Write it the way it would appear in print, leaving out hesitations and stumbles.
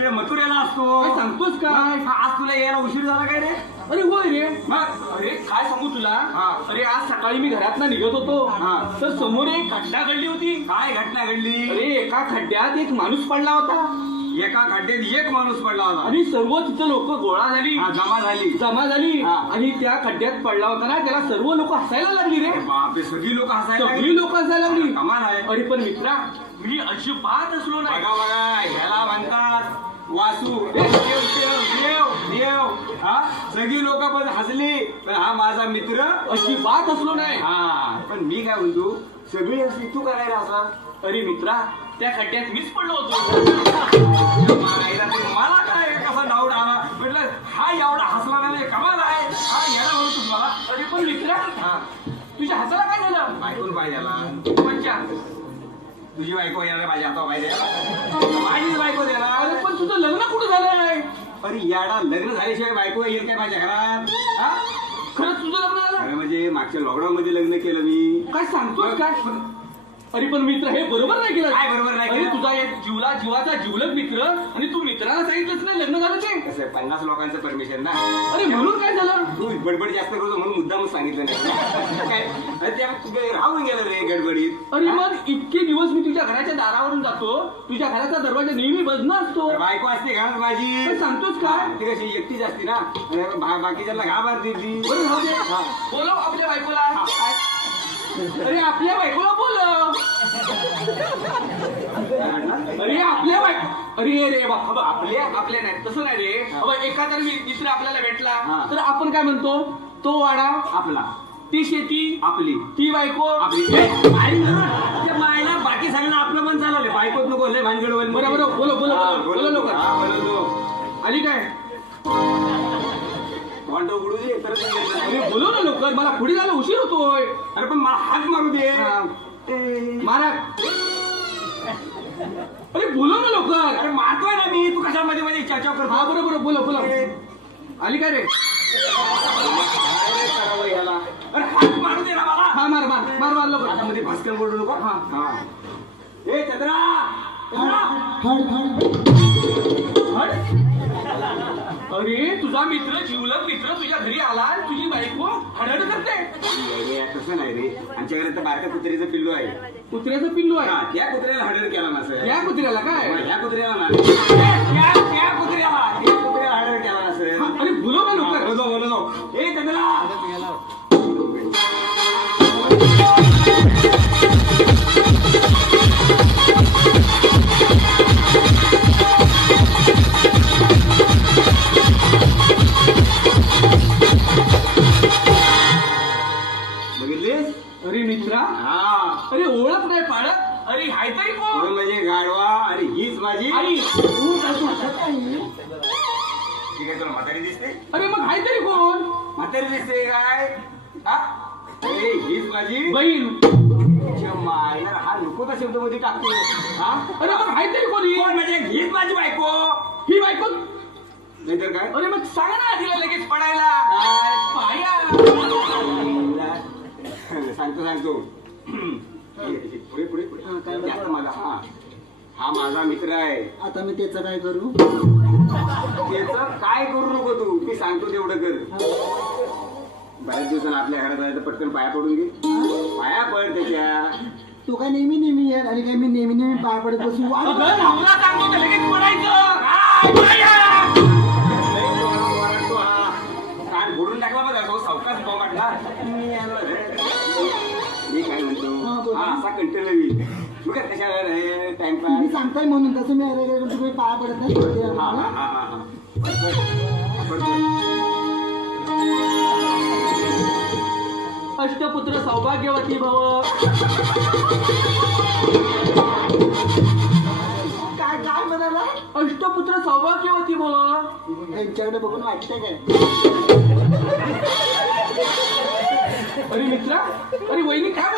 तिकडे मथुरेला असतो. काय सांगतोस काय? आज तुला यायला उशीर झाला काय रे? अरे होय रे. मग अरे काय सांगू तुला. हा. अरे आज सकाळी मी घरातनं निघत होतो. हा. तर समोर एक खड्डा घडली होती. काय घटना घडली? अरे एका खड्ड्यात एक माणूस पडला होता एका खड्ड्यात एक माणूस पडला होता आणि सर्व तिथं लोक गोळा झाली. जमा झाली. हा. आणि त्या खड्ड्यात पडला होता ना, त्याला सर्व लोक हसायला लागली रे. बापरे, सगळी लोक हसायला लागली. सगळी लोक हसायला लागली. कमाल आहे. अरे पण मित्रा, मी अजिबात असलो नाही. बघा बघा, ह्याला म्हणतात वासू. देव देव देव देव. हा, सगळी लोक पण हसली, पण हा माझा मित्र अजिबात असलो नाही. हा. पण मी काय म्हणतो, सगळी हसली, तू करायला असा? अरे मित्रा, त्या खड्ड्यात मीच पडलो होतो. मला काय कसा डाऊट आला, म्हटलं हा एवढा हसला नाही, कमाल आहे. हा याला म्हणतो मला. अरे पण मित्रा, हा, तुझ्या हसायला काय झालं? बायकोन पाहिजे याला. पंचा, तुझी बायको येणार माझ्या हातावर पाहिजे. माझीच बायको देणार. अरे पण तुझं लग्न कुठं झालंय? अरे याडा, लग्न झाल्याशिवाय बायको येईल काय माझ्या घरात? हा? खरंच तुझं लग्न झालं? अरे म्हणजे मागच्या लॉकडाऊन मध्ये लग्न केलं मी. काय सांगतोस काय? अरे पण मित्र, हे बरोबर नाही केलं. काय बरोबर नाही अरे केलं? तुझा एक जीवाचा जिवलग मित्र आणि तू मित्राला सांगितलंच नाही लग्न झालं ते. कसं आहे, 50 लोकांचं परमिशन ना. अरे म्हणून काय झालं? तू बडबड जास्त करतो म्हणून मुद्दाम सांगितलं नाही. काय अरे त्या राहून गेलं रे गडबडीत. अरे मग इतके दिवस मी तुझ्या घराच्या दारावरून जातो, तुझ्या घराचा दरवाजा नेहमी बंद असतो. बायको असते घरात माझी. काय सांगतोस काय? ती कशी एकटीच असते ना, बाकीच्याला घाबर देती. बरं राहू दे. बोलव आपल्या बायकोला. अरे आपल्या बायकोला बोलव. अरे आपल्या बायको. अरे रे बाबा, आपल्या नाही, तसं नाही रे बाबा. एखादा मित्र आपल्याला भेटला तर आपण काय म्हणतो? तो वाडा आपला, ती शेती आपली, ती बायको आपली. त्या मायला बाकी सगळं आपलं पण चालवलं, बायकोत नको लय भानगड होईल. बरोबर. बोलो लवकर. बोलवतो. आली काय? वांडो बुडू दे तर. अरे बोलो ना लवकर, मला पुढे जायला उशीर होतोय. अरे पण मला हात मारू दे. मारा. अरे बोलो ना लवकर. अरे मारतोय ना मी, तू कशामध्ये मध्ये चर्चा करतो? हा बरोबर, बोलो. आली काय रे? अरे हात मारू दे ना मला. हा मार लवकर. आता मध्ये भास्कर बोलू नको. हा. ए चंद्रा, हट. अरे तुझा मित्र, जिवलग मित्र तुझ्या घरी आला आणि तुझी बायको हडहड करते. अरे तसं नाही रे, आमच्या घरात तर बारक्या कुत्र्याचं पिल्लू आहे. कुत्र्याचं पिल्लू आहे? हा, त्या कुत्र्याला हडर केला ना सर. या कुत्र्याला काय? ह्या कुत्र्याला ना, त्या कुत्र्याला हडर केला ना सर. अरे बोलो ना लवकर. बोलो. ए चंद्रा, बघितलीस? अरे मित्रा, हा, अरे ओळख नाही पाडत. अरे हाय तरी कोण? कोण म्हणजे गाढवा. आणि हीच माझी आई. ठीक आहे, तुला म्हातारी दिसते? अरे मग हाय तरी कोण? म्हातारी दिसते काय? हा? अरे हीच माझी बहीण. मायला हा नको त्या शब्द मध्ये टाकतो. हा? अरे मग हाय तरी कोणी? कोण म्हणजे हीच माझी बायको. ही बायको. नाहीतर काय? अरे मग सांगा ना तिला लगेच पडायला. काय? पाया. सांगतो. पुढे जास्त माझा. हा माझा मित्र आहे. आता मी त्याचं काय करू? त्याचं काय करू नको तू, मी सांगतो तेवढं कर. बऱ्याच दिवसांनी आपल्या घरात आलं तर पटकन पाया पडून घे. पाया पड त्याच्या. तू काय नेहमी येईल आणि काय मी नेहमी पाय पडत बसू? अगं, नवरा सांगतो तर लगेच पडायचं. कान फोडून टाकला बघा तो सावकाश भाव वाटला. मी काय म्हणतो, हा असा कंटेल मी काय कशाला टाइमपास. मी सांगताय म्हणून तसं मी तुम्ही पाय पडत नाही. अष्टपुत्र सौभाग्यवती भव. काय म्हणाला? अष्टपुत्र सौभाग्यवती भव. त्यांच्याकडे बघून वाटतंय काय? अरे मित्रा, अरे वहिनी काय